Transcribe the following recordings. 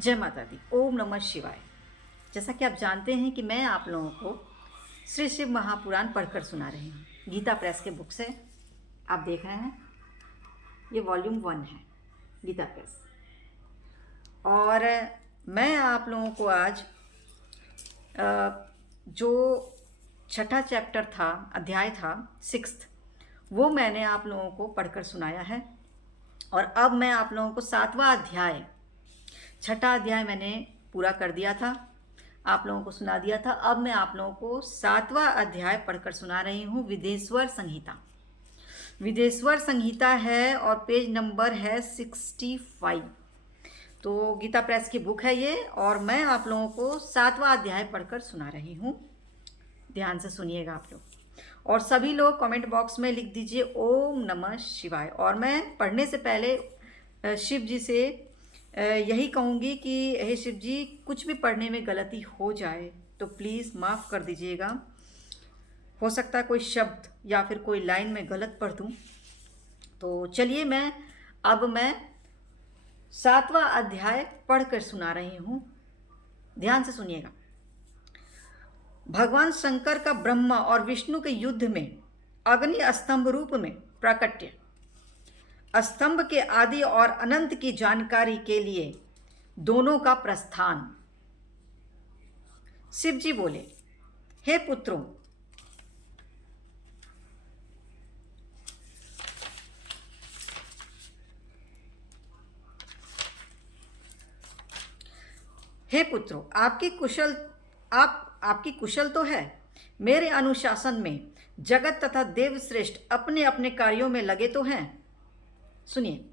जय माता दी। ओम नमः शिवाय। जैसा कि आप जानते हैं कि मैं आप लोगों को श्री शिव महापुराण पढ़कर सुना रही हूँ। गीता प्रेस के बुक से आप देख रहे हैं, ये वॉल्यूम 1 है गीता प्रेस। और मैं आप लोगों को आज जो छठा चैप्टर था, अध्याय था 6th, वो मैंने आप लोगों को पढ़कर सुनाया है। और अब मैं आप लोगों को 7वां अध्याय, छठा अध्याय मैंने पूरा कर दिया था, आप लोगों को सुना दिया था। अब मैं आप लोगों को 7वां अध्याय पढ़कर सुना रही हूँ, विदेश्वर संहिता। विदेश्वर संहिता है और पेज नंबर है 65। तो गीता प्रेस की बुक है ये, और मैं आप लोगों को 7वां अध्याय पढ़कर सुना रही हूँ। ध्यान से सुनिएगा आप लोग, और सभी लोग कमेंट बॉक्स में लिख दीजिए ओम नमः शिवाय। और मैं पढ़ने से पहले शिव जी से यही कहूँगी कि हे शिव जी, कुछ भी पढ़ने में गलती हो जाए तो प्लीज़ माफ़ कर दीजिएगा। हो सकता है कोई शब्द या फिर कोई लाइन में गलत पढ़ दूँ। तो चलिए मैं 7वां अध्याय पढ़कर सुना रही हूँ। ध्यान से सुनिएगा। भगवान शंकर का ब्रह्मा और विष्णु के युद्ध में अग्नि स्तंभ रूप में प्राकट्य। स्तंभ के आदि और अनंत की जानकारी के लिए दोनों का प्रस्थान। शिव जी बोले, हे पुत्रों, आपकी कुशल तो है। मेरे अनुशासन में जगत तथा देवश्रेष्ठ अपने अपने कार्यों में लगे तो हैं। सुनिए,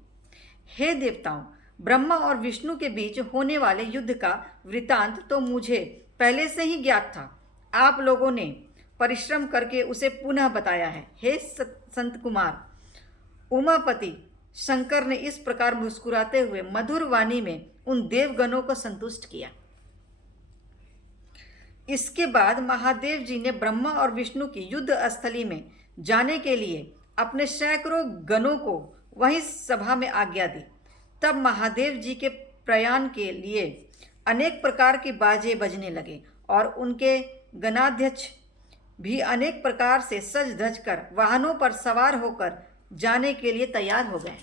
हे देवताओं, ब्रह्मा और विष्णु के बीच होने वाले युद्ध का वृतांत तो मुझे पहले से ही ज्ञात था। आप लोगों ने परिश्रम करके उसे पुनः बताया है। हे संत कुमार, उमापति शंकर ने इस प्रकार मुस्कुराते हुए मधुर वाणी में उन देवगणों को संतुष्ट किया। इसके बाद महादेव जी ने ब्रह्मा और विष्णु की युद्ध स्थली में जाने के लिए अपने सैकड़ों गणों को वहीं सभा में आज्ञा दी। तब महादेव जी के प्रयाण के लिए अनेक प्रकार के बाजे बजने लगे और उनके गणाध्यक्ष भी अनेक प्रकार से सज धज कर वाहनों पर सवार होकर जाने के लिए तैयार हो गए।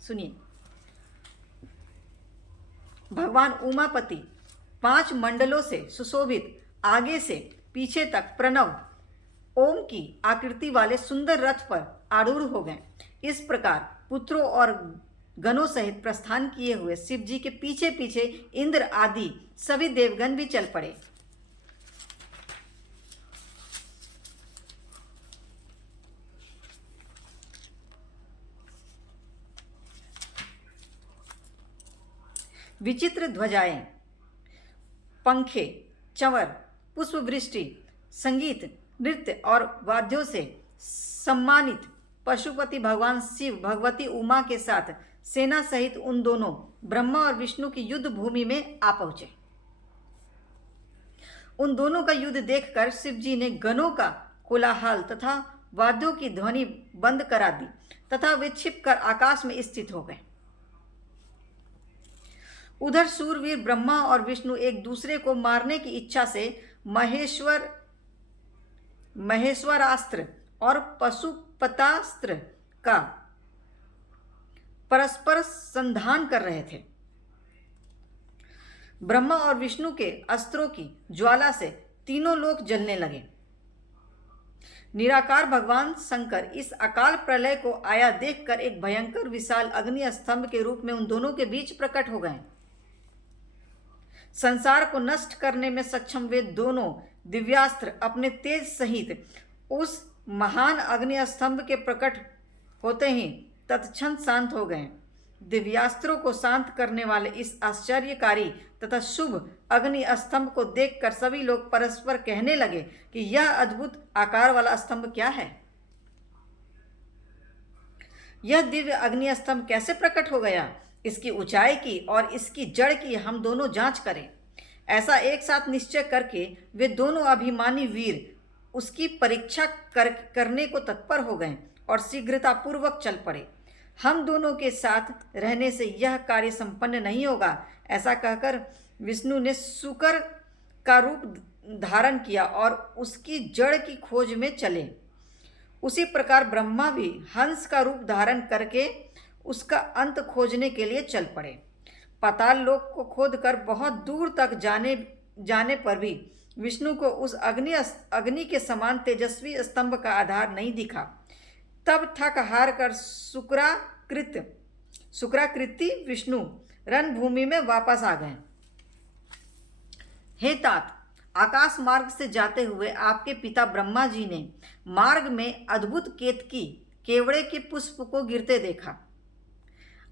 सुनिए, भगवान उमापति 5 मंडलों से सुशोभित आगे से पीछे तक प्रणव ओम की आकृति वाले सुंदर रथ पर आरूढ़ हो गए। इस प्रकार पुत्रों और गणों सहित प्रस्थान किए हुए शिव जी के पीछे पीछे इंद्र आदि सभी देवगण भी चल पड़े। विचित्र ध्वजाएं, पंखे, चंवर, पुष्पवृष्टि, संगीत, नृत्य और वाद्यों से सम्मानित पशुपति भगवान शिव भगवती उमा के साथ सेना सहित उन दोनों ब्रह्मा और विष्णु की युद्ध भूमि में आ पहुंचे। उन दोनों का युद्ध देखकर शिव जी ने गणों का कोलाहल तथा वाद्यों की ध्वनि बंद करा दी तथा वे छिपकर आकाश में स्थित हो गए। उधर सूरवीर ब्रह्मा और विष्णु एक दूसरे को मारने की इच्छा से महेश्वरास्त्र और पशुपतास्त्र का परस्पर संधान कर रहे थे। ब्रह्मा और विष्णु के अस्त्रों की ज्वाला से तीनों लोक जलने लगे। निराकार भगवान शंकर इस अकाल प्रलय को आया देखकर एक भयंकर विशाल अग्नि स्तंभ के रूप में उन दोनों के बीच प्रकट हो गए। संसार को नष्ट करने में सक्षम वे दोनों दिव्यास्त्र अपने तेज सहित उस महान अग्नि स्तंभ के प्रकट होते ही तत्क्षण शांत हो गए। दिव्यास्त्रों को शांत करने वाले इस आश्चर्यकारी तथा शुभ अग्नि स्तंभ को देखकर सभी लोग परस्पर कहने लगे कि यह अद्भुत आकार वाला स्तंभ क्या है। यह दिव्य अग्नि स्तंभ कैसे प्रकट हो गया? इसकी ऊंचाई की और इसकी जड़ की हम दोनों जांच करें। ऐसा एक साथ निश्चय करके वे दोनों अभिमानी वीर उसकी परीक्षा करने को तत्पर हो गए और शीघ्रतापूर्वक चल पड़े। हम दोनों के साथ रहने से यह कार्य संपन्न नहीं होगा। ऐसा कहकर विष्णु ने शुकर का रूप धारण किया और उसकी जड़ की खोज में चले। उसी प्रकार ब्रह्मा भी हंस का रूप धारण करके उसका अंत खोजने के लिए चल पड़े। पाताल लोक को खोदकर बहुत दूर तक जाने पर भी विष्णु को उस अग्नि के समान तेजस्वी स्तंभ का आधार नहीं दिखा। तब थक हार कर शुक्राकृति विष्णु रणभूमि में वापस आ गए। हे तात, आकाश मार्ग से जाते हुए आपके पिता ब्रह्मा जी ने मार्ग में अद्भुत केतकी केवड़े के पुष्प को गिरते देखा।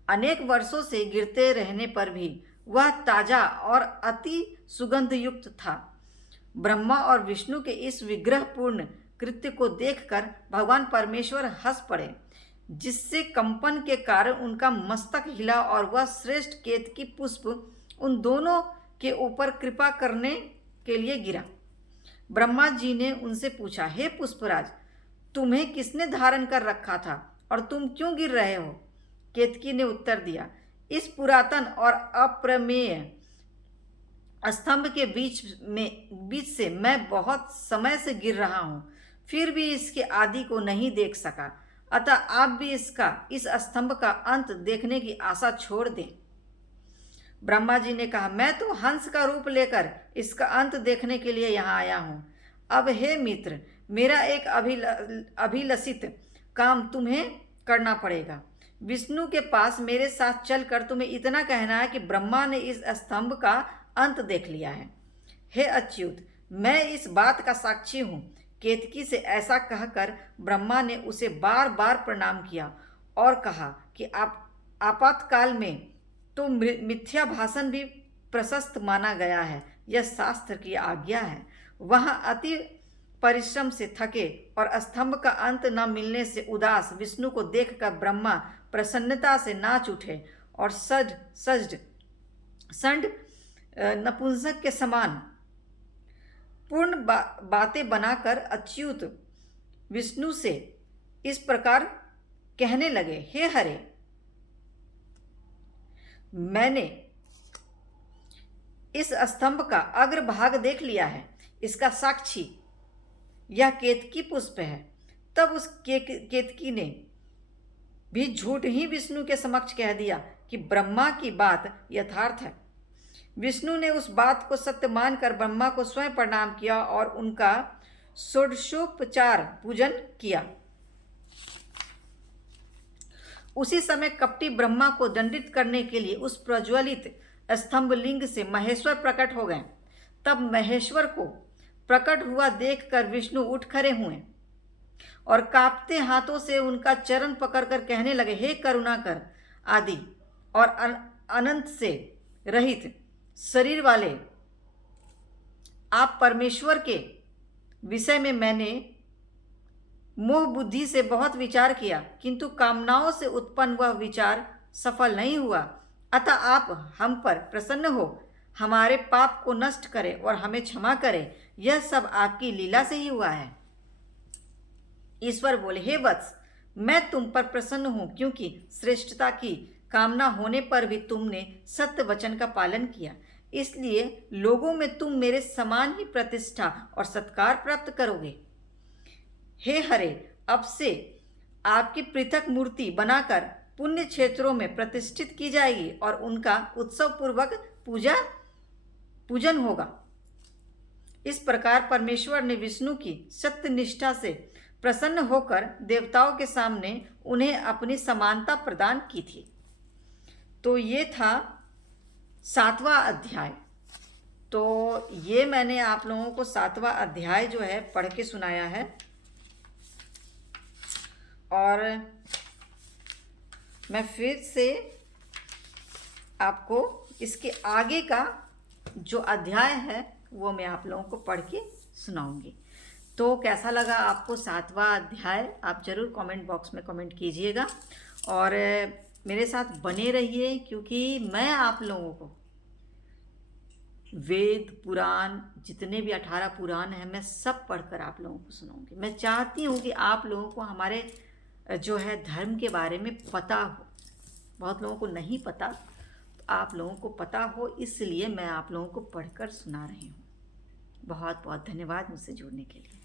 अनेक वर्षों से गिरते रहने पर भी वह ताजा और अति सुगंध युक्त था। ब्रह्मा और विष्णु के इस विग्रहपूर्ण कृत्य को देखकर भगवान परमेश्वर हंस पड़े, जिससे कंपन के कारण उनका मस्तक हिला और वह श्रेष्ठ केतकी पुष्प उन दोनों के ऊपर कृपा करने के लिए गिरा। ब्रह्मा जी ने उनसे पूछा, हे पुष्पराज, तुम्हें किसने धारण कर रखा था और तुम क्यों गिर रहे हो? केतकी ने उत्तर दिया, इस पुरातन और अप्रमेय स्तंभ के बीच से मैं बहुत समय से गिर रहा हूँ, फिर भी इसके आदि को नहीं देख सका। अतः आप भी इस स्तंभ का अंत देखने की आशा छोड़ दें। ब्रह्मा जी ने कहा, मैं तो हंस का रूप लेकर इसका अंत देखने के लिए यहाँ आया हूँ। अब हे मित्र, मेरा एक अभिलषित काम तुम्हें करना पड़ेगा। विष्णु के पास मेरे साथ चलकर तुम्हें इतना कहना है कि ब्रह्मा ने इस स्तंभ का अंत देख लिया है। हे अच्युत, मैं इस बात का साक्षी हूँ। केतकी से ऐसा कहकर ब्रह्मा ने उसे बार बार प्रणाम किया और कहा कि आपातकाल में तो मिथ्या भाषण भी प्रशस्त माना गया है, यह शास्त्र की आज्ञा है। वहाँ अति परिश्रम से थके और स्तंभ का अंत न मिलने से उदास विष्णु को देखकर ब्रह्मा प्रसन्नता से नाच उठे और षंड नपुंसक के समान पूर्ण बातें बनाकर अच्युत विष्णु से इस प्रकार कहने लगे, हे हरे, मैंने इस स्तंभ का अग्रभाग देख लिया है, इसका साक्षी यह केतकी पुष्प है। तब उस केतकी ने भी झूठ ही विष्णु के समक्ष कह दिया कि ब्रह्मा की बात यथार्थ है। विष्णु ने उस बात को सत्य मानकर ब्रह्मा को स्वयं प्रणाम किया और उनका षोडशोपचार पूजन किया। उसी समय कपटी ब्रह्मा को दंडित करने के लिए उस प्रज्वलित स्तंभ लिंग से महेश्वर प्रकट हो गए। तब महेश्वर को प्रकट हुआ देखकर विष्णु उठ खड़े हुए और कांपते हाथों से उनका चरण पकड़कर कहने लगे, हे करुणाकर आदि और अनंत से रहित शरीर वाले आप परमेश्वर के विषय में मैंने मोह बुद्धि से बहुत विचार किया, किंतु कामनाओं से उत्पन्न वह विचार सफल नहीं हुआ। अतः आप हम पर प्रसन्न हो, हमारे पाप को नष्ट करें और हमें क्षमा करें। यह सब आपकी लीला से ही हुआ है। ईश्वर बोले, हे वत्स, मैं तुम पर प्रसन्न हूँ, क्योंकि श्रेष्ठता की कामना होने पर भी तुमने सत्य वचन का पालन किया। इसलिए लोगों में तुम मेरे समान ही प्रतिष्ठा और सत्कार प्राप्त करोगे। हे हरे, अब से आपकी पृथक मूर्ति बनाकर पुण्य क्षेत्रों में प्रतिष्ठित की जाएगी और उनका उत्सव पूर्वक पूजन होगा। इस प्रकार परमेश्वर ने विष्णु की सत्य निष्ठा से प्रसन्न होकर देवताओं के सामने उन्हें अपनी समानता प्रदान की थी। तो ये था 7वां अध्याय। तो ये मैंने आप लोगों को 7वां अध्याय जो है पढ़ के सुनाया है, और मैं फिर से आपको इसके आगे का जो अध्याय है वो मैं आप लोगों को पढ़ के सुनाऊंगी। तो कैसा लगा आपको 7वां अध्याय, आप ज़रूर कमेंट बॉक्स में कमेंट कीजिएगा और मेरे साथ बने रहिए, क्योंकि मैं आप लोगों को वेद पुराण जितने भी 18 पुराण हैं मैं सब पढ़कर आप लोगों को सुनाऊंगी। मैं चाहती हूँ कि आप लोगों को हमारे जो है धर्म के बारे में पता हो। बहुत लोगों को नहीं पता, तो आप लोगों को पता हो इसलिए मैं आप लोगों को पढ़कर सुना रही हूँ। बहुत बहुत धन्यवाद मुझसे जुड़ने के लिए।